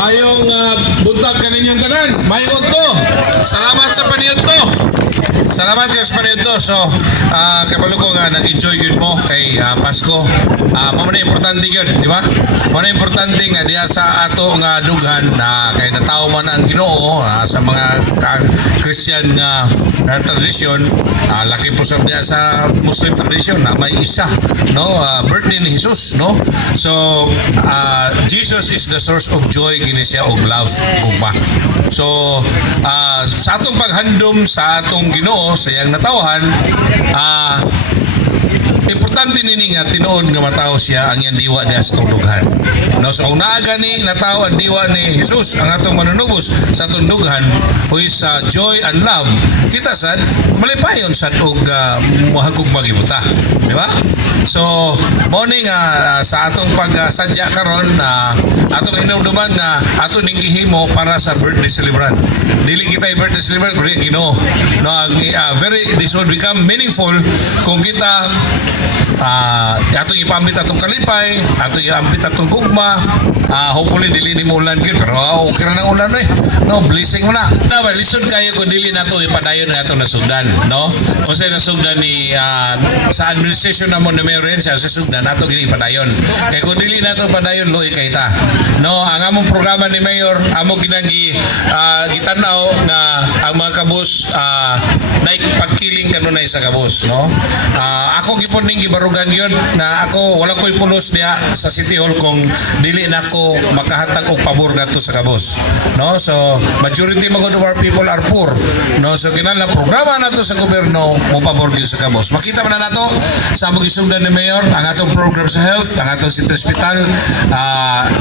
Mayong buntag kaninyong tanan. Mayong to. Salamat sa paniyod to. Salamat kayo sa paniyod to. So, kabalo ko nga nag-enjoy yun mo kay Pasko. Muna importante yun, di ba? Muna importante nga diya sa ato nga dughan na kay natao man ang Ginoo sa mga Christian nga tradisyon. Laki po sa diya sa Muslim tradisyon na may isa, no? Birthday ni Jesus, no? So, Jesus is the source of joy, kini siya og love, gugma. So, sa atong paghandom sa atong Ginoo sa iyang natawhan, importante nini nga tinuod nga mataw siya ang iyang diwa diya sa tundughan. No, so kung naaga ni nataw ang diwa ni Jesus ang atong manunubos sa tundughan who is joy and love, kita sad malipayon sad og mahagog magibuta, di ba? So mao ni nga sa atong pagsadya karon atong hinumduman nga ato ning gihimo para sa birthday celebrant. Dili kita birthday celebrant kundi Ginoo. No, this will become meaningful kung kita atong ipambit atong kalipay, atong iambit atong gugma. Hopefully dili ni mo ulan gyud pero okay ra nang ulan no, blessing mo na. Dapat lisod kayo kung dili nato ipadayon nga atong nasugdan, no? Kung sa nasugdan ni sa administration namon ni Mayor sa sugdan ato gini ipadayon. Kay kung dili nato padayon luoy kay ta. No, ang among programa ni Mayor amo ginanggi gitanaw nga ang mga kabus like pagkiling kanunay sa kabus, no? Ako gipon ning gibarugan yun na ako wala ko'y pulos diya sa City Hall kung dili na ako makahatag og pabor nato sa kabos, no? So majority mga of our people are poor, no? So kinahanglan programa nato sa gobyerno mo pabor gyud sa kabos. Makita man na nato sa among gisugdan ni Mayor ang atong program sa health, ang atong city hospital,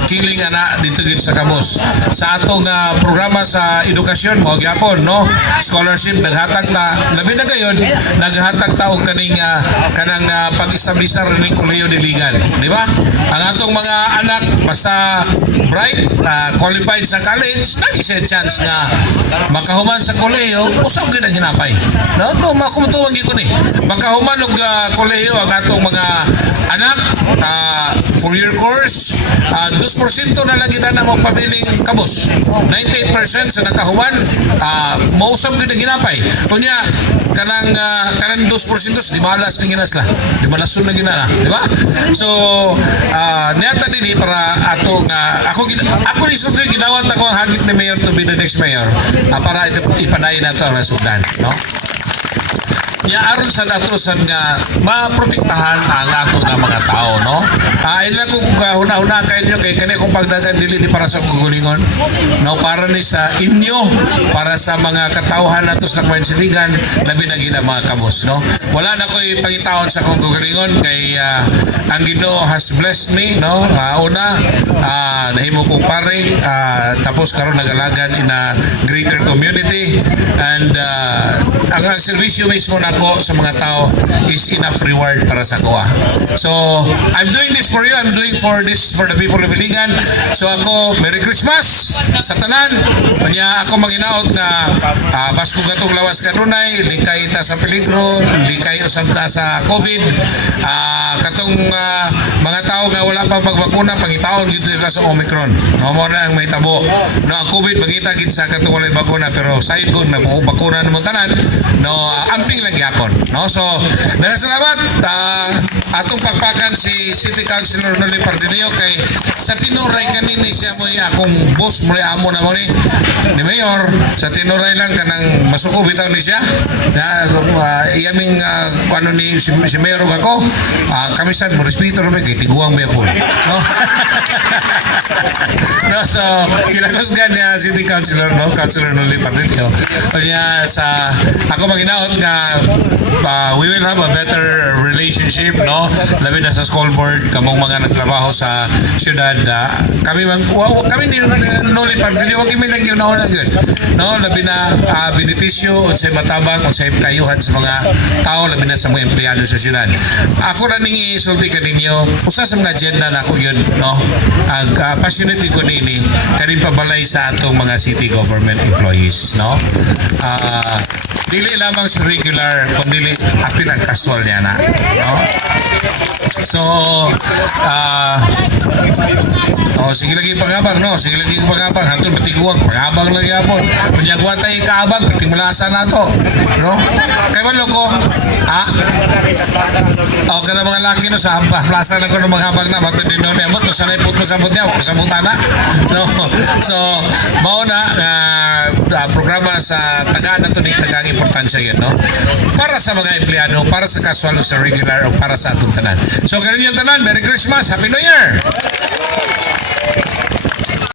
killing ana dito gyud sa kabos. Sa atong programa sa edukasyon mo gyapon, no? Scholarship naghatag ta labi na gayon naghatag ta og kaning kanang pag-establishar ning kolehiyo diligan, di ba? Ang atong mga anak basta bright, qualified sa college, nagi siya chance nga makahuman sa kolehiyo, usab gyud ang hinapay. No, to makumutuwang gyud ko ni. Makahuman og kolehiyo ang atong mga anak, 4-year course, 2% na lang gid na magpabiling kabos. 98% sa nakahuman, mausab gyud ang hinapay. Kunya kanang 2% di malas ning ginasla. Di malasun na ginana, di ba? So, niyata din para ato nga ako ni sudre ginawat ako ang hagit ni Mayor to be the next mayor para ipadayon nato ang nasugdan, no? Aron sa atusan nga maprotektahan ang ato nga mga tao, no? Ila ko huna-huna kayo kay kani kung pagdagan dili ni para sa kugulingon, no? Para ni sa inyo, para sa mga katawhan nato sa Kansiligan labi na gina mga kabos, no? Wala na ko'y pangitawon sa kugulingon kay ang Ginoo has blessed me, no? Una nahimo kong pare, tapos karon nagalagan in a greater community and ang serbisyo mismo na ko sa mga tao is enough reward para sa kuha. So, I'm doing this for you. I'm doing for the people of Iligan. So ako, Merry Christmas sa tanan. Kanya ako maginaot na Pasko gatong lawas kanunay, likay ta sa peligro, likay usab ta sa COVID. Katong mga tao nga wala pa pagbakuna, pangitaon gid sila sa Omicron. No mo na ang may tabo. No, ang COVID magita gid sa katong walay bakuna pero sayod ko na bakuna mo tanan. No, amping lang yapon, no? So salamat atong pagpakan si City Councilor Noli Pardilio kay sa tinuray kanini siya mo akong boss mo amo na mo ni Mayor sa tinuray lang kanang masuko bitaw ni siya na iyaming kuno ni si Mayor ug ako kami sad mo respeto ra kay tiguang ba po, no? No, so kinahanglan niya City Councilor, no? Councilor Noli Pardilio kanya sa ako maginaot nga we will have a better relationship, no? Labi na sa school board kamong mga nagtrabaho sa syudad kami ni Noli Pardilio wag kami nagyunaon gyud, no? Labi na benepisyo unsay matabang unsay kayuhan sa mga tao labi na sa mga empleyado sa syudad. Ako ra ning isulti kaninyo usa sa mga agenda na ako gyud, no? Ang passionate ko nini kani pabalay sa atong mga city government employees, no? Dili lamang sa regular, kundi apil ang casual niya na, no? So, sige lagi pangabang, no? Sige lagi pangabang. Hantun batiguang, pangabang lagi apon. Panyagwa tayo kaabang, patimulasan na to, no? Kaya man loko, okay na mga laki no sa plaza na ko ng mga habang na, matod din doon, amot, no, sanay puto sa abot niya, sa butana, no? So, mao na, programa sa tagaan na to ni tagang importansya yan, no? Para sa mga empleyado, para sa casual o sa regular o para sa atong tanan. So, ganun yung tanan. Merry Christmas! Happy New Year!